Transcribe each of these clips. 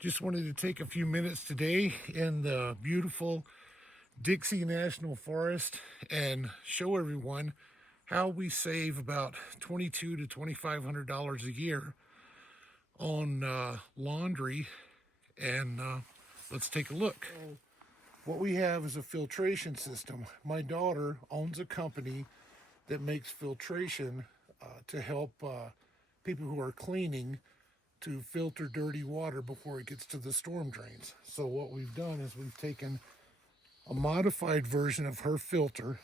Just wanted to take a few minutes today in the beautiful Dixie National Forest and show everyone how we save about $2,200 to $2,500 a year on laundry. And let's take a look. What we have is a filtration system. My daughter owns a company that makes filtration to help people who are cleaning to filter dirty water before it gets to the storm drains. So what we've done is we've taken a modified version of her filter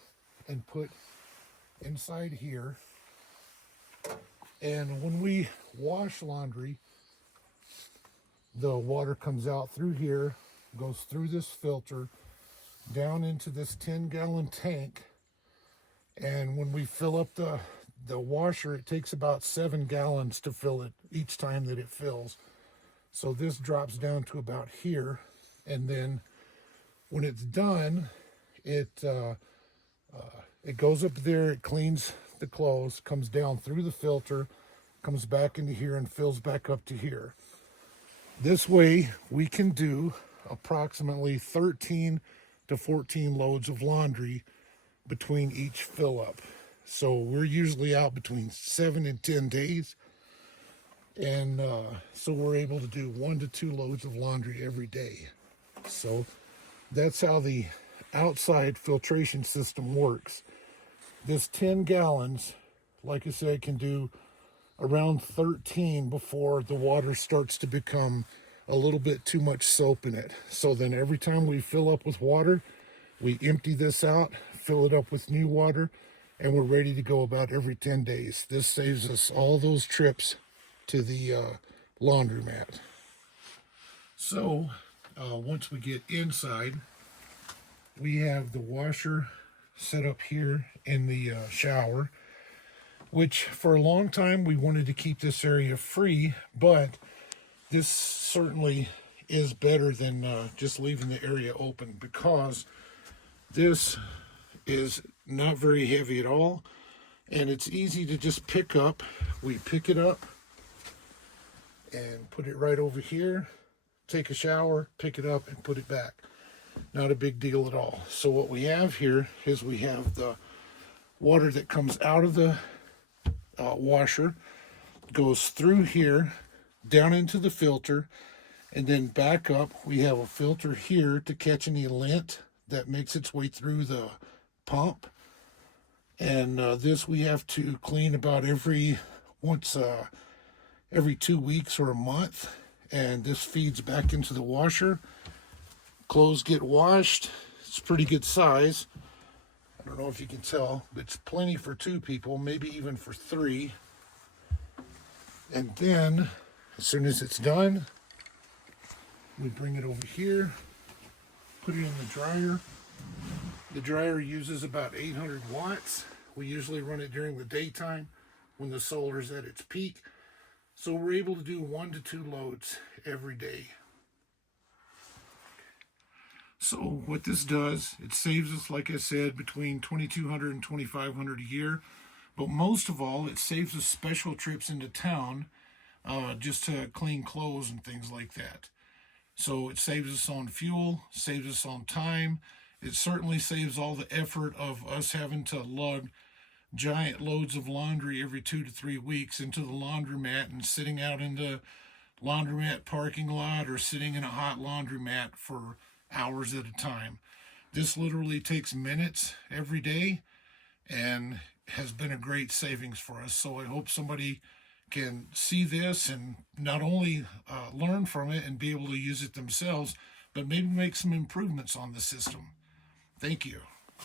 and put inside here. And when we wash laundry, the water comes out through here, goes through this filter, down into this 10-gallon tank. And when we fill up the washer, it takes about 7 gallons to fill it each time that it fills. So this drops down to about here, and then when it's done, it goes up there, it cleans the clothes, comes down through the filter, comes back into here and fills back up to here. This way we can do approximately 13 to 14 loads of laundry between each fill up. So we're usually out between 7 and 10 days. And so we're able to do 1 to 2 loads of laundry every day. So that's how the outside filtration system works. This 10 gallons, like I said, can do around 13 before the water starts to become a little bit too much soap in it. So then every time we fill up with water, we empty this out, fill it up with new water, and we're ready to go about every 10 days. This saves us all those trips to the laundromat. So once we get inside, we have the washer set up here in the shower, which for a long time we wanted to keep this area free, but this certainly is better than just leaving the area open, because this is not very heavy at all, and it's easy to just pick up. We pick it up and put it right over here, take a shower, pick it up and put it back. Not a big deal at all. So what we have here is we have the water that comes out of the washer, goes through here, down into the filter, and then back up. We have a filter here to catch any lint that makes its way through the pump. And this we have to clean about every 2 weeks or a month. And this feeds back into the washer. Clothes get washed. It's pretty good size. I don't know if you can tell, but it's plenty for 2 people, maybe even for 3. And then, as soon as it's done, we bring it over here, put it in the dryer. The dryer uses about 800 watts. We usually run it during the daytime when the solar is at its peak. So we're able to do 1 to 2 loads every day. So what this does, it saves us, like I said, between $2,200 and $2,500 a year. But most of all, it saves us special trips into town just to clean clothes and things like that. So it saves us on fuel, saves us on time. It certainly saves all the effort of us having to lug giant loads of laundry every 2 to 3 weeks into the laundromat and sitting out in the laundromat parking lot or sitting in a hot laundromat for hours at a time. This literally takes minutes every day and has been a great savings for us. So I hope somebody can see this and not only learn from it and be able to use it themselves, but maybe make some improvements on the system. Thank you.